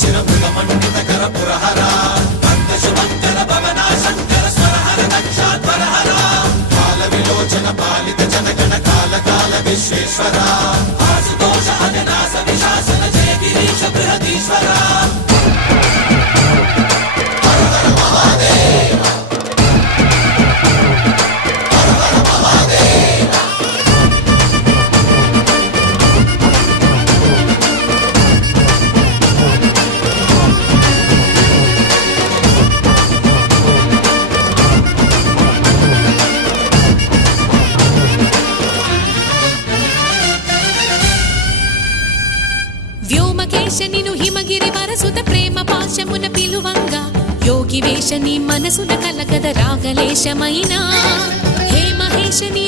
శిరమృగమండితకర పురహర భక్తశుభంకర భవనా శంకర స్వరహర దక్షాధ్వరహర కాల విలోచన పాలిత జనగణ కాల కాల విశ్వేశ్వర ఆశుతోష అజనాశ విశాసన జయ గిరీశ బృహదీశ్వర హర హర మహాదేవ హర హర మహాదేవ వ్యోమకేశ నిను హిమగిరి వరసుత ప్రేమ పాశమున పిలువంగా యోగి వేష నీ మనసున కలగద రాగలేశమైనా హే మహేశ నీ